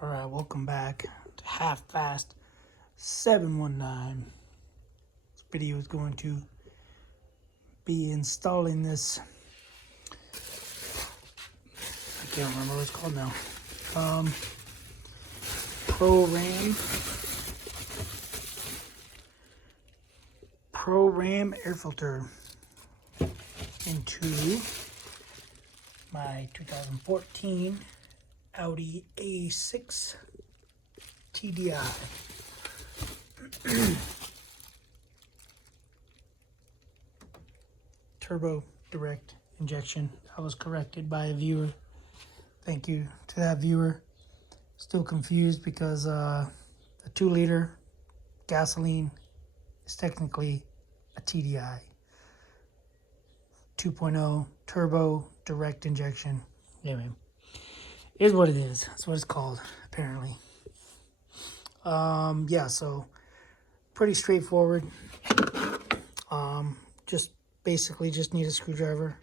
Alright, welcome back to Half Fast 719. This video is going to be installing this, I can't remember what it's called now, PRORAM air filter into my 2014 Audi A6 TDI. Turbo direct injection. I was corrected by a viewer. Thank you to that viewer. Still confused because the 2-liter gasoline is technically a TDI. 2.0 turbo direct injection. Anyway, is what it is. That's what it's called, apparently. Yeah, so pretty straightforward. Just basically just need a screwdriver.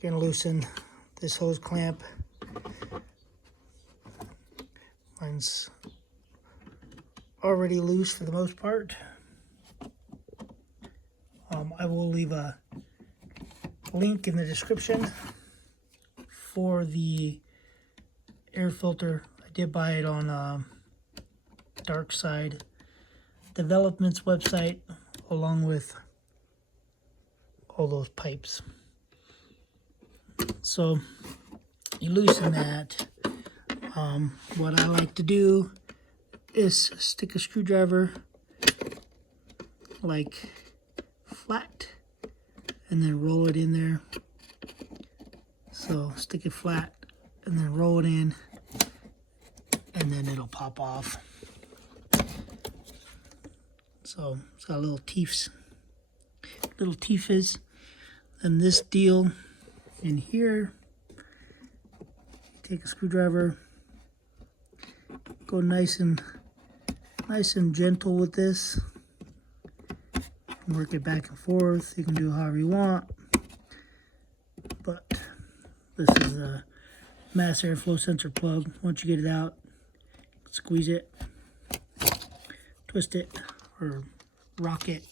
Gonna loosen this hose clamp. Mine's already loose for the most part. I will leave a link in the description for the air filter. I did buy it on Darkside Development's website, along with all those pipes. So you loosen that. What I like to do is stick a screwdriver like flat and then roll it in there. So stick it flat and then roll it in, and then it'll pop off. So it's got little teeths. And this deal in here, take a screwdriver, go nice and gentle with this, work it back and forth. You can do however you want, but this is a mass airflow sensor plug. Once you get it out, squeeze it, twist it, or rock it,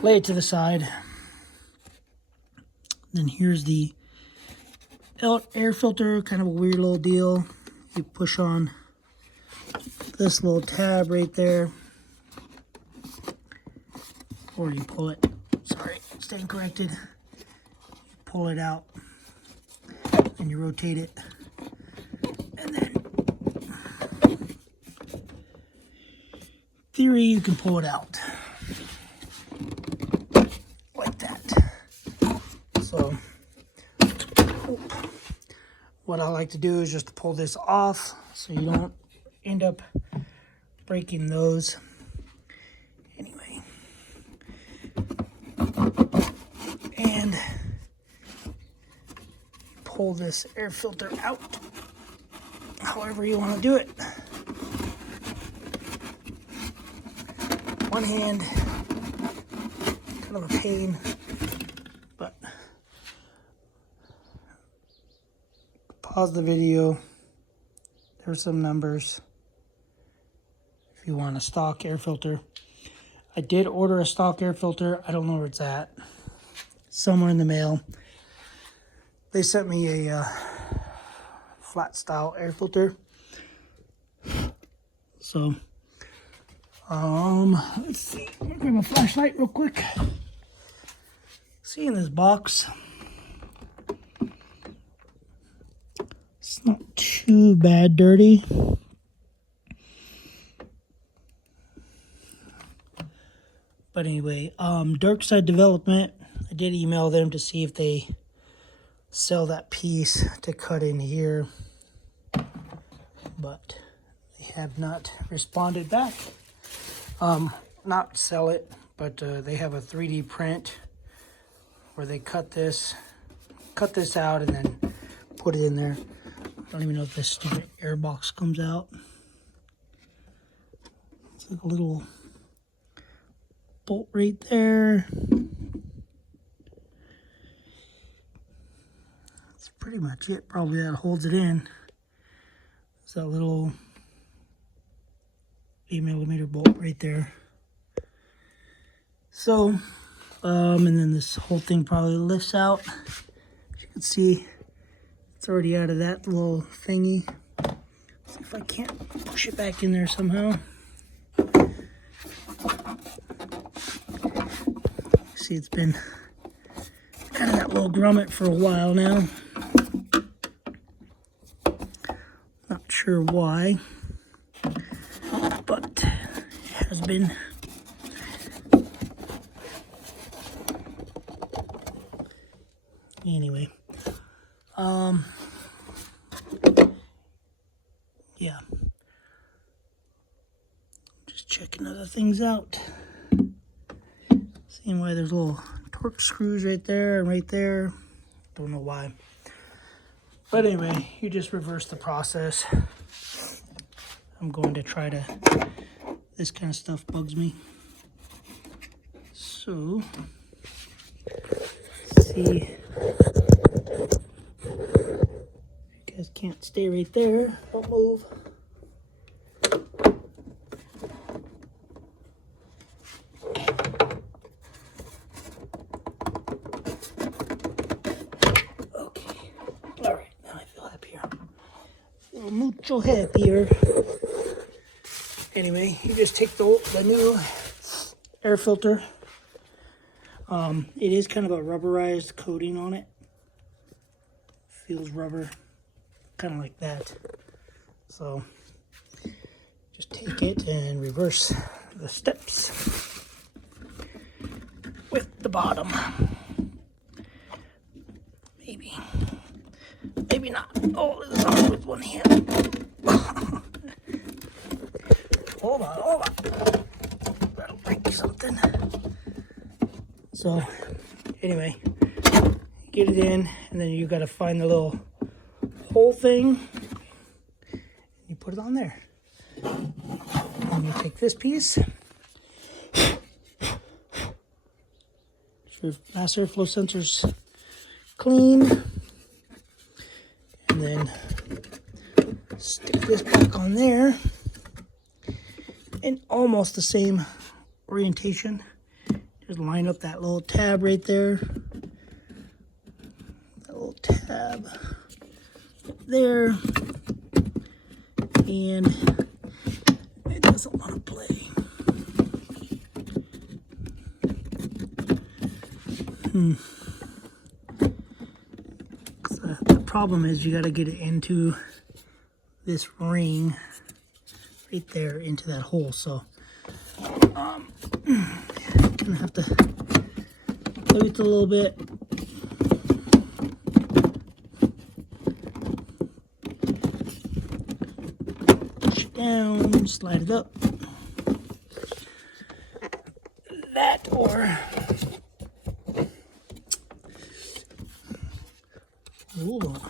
lay it to the side. Then here's the air filter, kind of a weird little deal. You push on this little tab right there, or you pull it, sorry, staying corrected. You pull it out and you rotate it, and then theory you can pull it out like that. So what I like to do is just pull this off so you don't end up breaking those. Anyway, and pull this air filter out however you want to do it. One hand, kind of a pain, but pause the video. There's some numbers if you want a stock air filter. I did order a stock air filter. I don't know where it's at. Somewhere in the mail. They sent me a flat style air filter. So let's see. I'm gonna grab my flashlight real quick. See, in this box, it's not too bad dirty. But anyway, Darkside Development, I did email them to see if they sell that piece to cut in here, but they have not responded back. Not sell it, but they have a 3D print where they cut this out and then put it in there. I don't even know if this stupid air box comes out. It's like a little bolt right there. That's pretty much it, probably, that holds it in. It's that little 8mm bolt right there. So, and then this whole thing probably lifts out. As you can see, it's already out of that little thingy. Let's see if I can't push it back in there somehow. See, it's been kind of that little grommet for a while now. Not sure why, but it has been. Anyway, yeah, just checking other things out. Seeing why there's little torque screws right there and right there. Don't know why. But anyway, you just reverse the process. I'm going to try to, this kind of stuff bugs me. So, let's see. You guys can't stay right there. Don't move. Mucho happier. Anyway, you just take the new air filter. It is kind of a rubberized coating on it. Feels rubber, kind of like that. So just take it and reverse the steps with the bottom. Maybe not. Oh, this is hard with one hand. Hold on. That'll break something. So, anyway, get it in, and then you got to find the little hole thing. You put it on there. And you take this piece. Your mass airflow sensor's clean. And then stick this back on there, and almost the same orientation. Just line up that little tab right there, that little tab there, and it doesn't want to play. The problem is you got to get it into this ring right there, into that hole. So gonna have to play with it a little bit. Push it down, slide it up. That or hold on.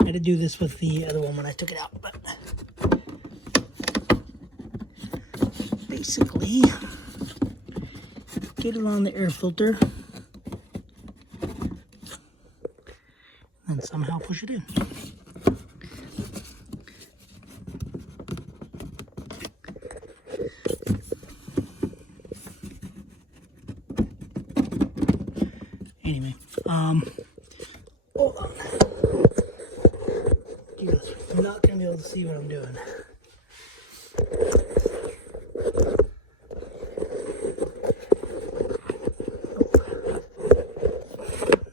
I had to do this with the other one when I took it out, but basically get it on the air filter and somehow push it in. Anyway, hold on. You're not gonna be able to see what I'm doing.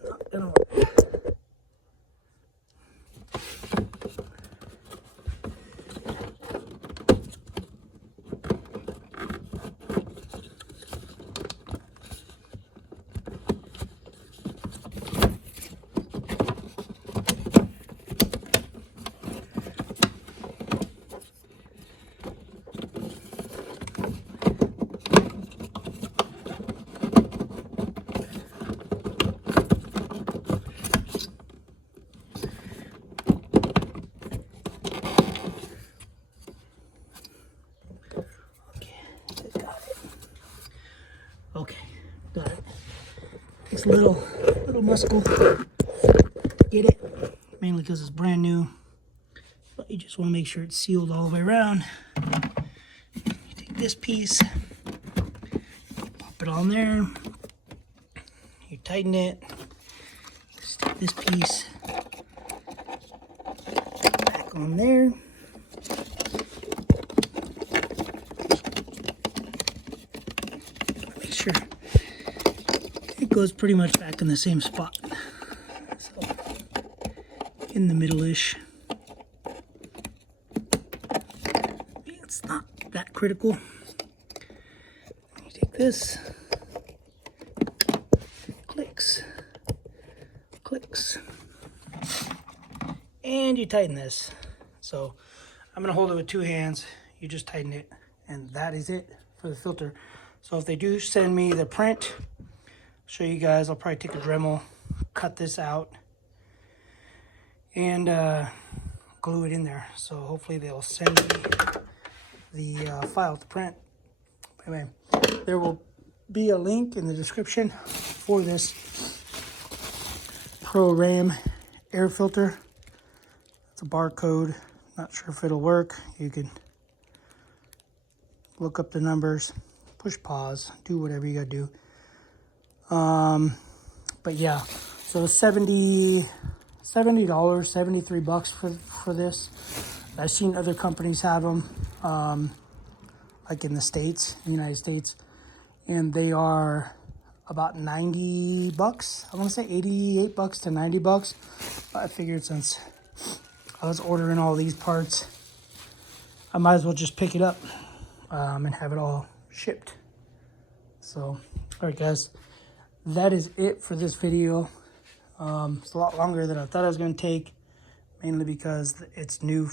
Not gonna work. Okay, got it. Takes a little muscle. Get it. mainly because it's brand new. But you just want to make sure it's sealed all the way around. You take this piece, pop it on there. You tighten it. Just take this piece back on there. Make sure it goes pretty much back in the same spot. So, in the middle-ish. It's not that critical. You take this, clicks, and you tighten this. So I'm gonna hold it with 2 hands. You just tighten it, and that is it for the filter. So if they do send me the print, I'll show you guys. I'll probably take a Dremel, cut this out, and glue it in there. So hopefully they'll send me the file to print. Anyway, there will be a link in the description for this PRORAM air filter. It's a barcode. Not sure if it'll work. You can look up the numbers, push pause, do whatever you gotta do. But yeah, so $70, $73 for this. I've seen other companies have them, like in the States, the United States, and they are about $90. I want to say $88 to $90. But I figured since I was ordering all these parts, I might as well just pick it up and have it all shipped. So, all right, guys, that is it for this video. It's a lot longer than I thought it was going to take, mainly because it's new,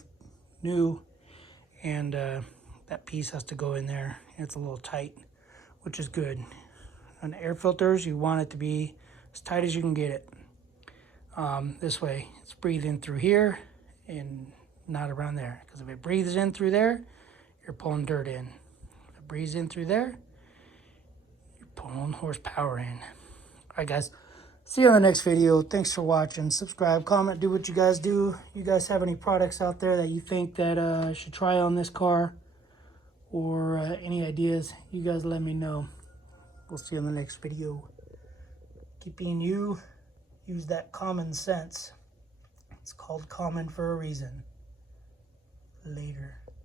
and that piece has to go in there. It's a little tight, which is good. On air filters, you want it to be as tight as you can get it. This way, it's breathing through here and not around there. Because if it breathes in through there, you're pulling dirt in. If it breathes in through there, you're pulling horsepower in. All right, guys. See you on the next video. Thanks for watching. Subscribe, comment, do what you guys do. You guys have any products out there that you think that I should try on this car? Or any ideas, you guys let me know. We'll see you in the next video. Keep being you. Use that common sense. It's called common for a reason. Later.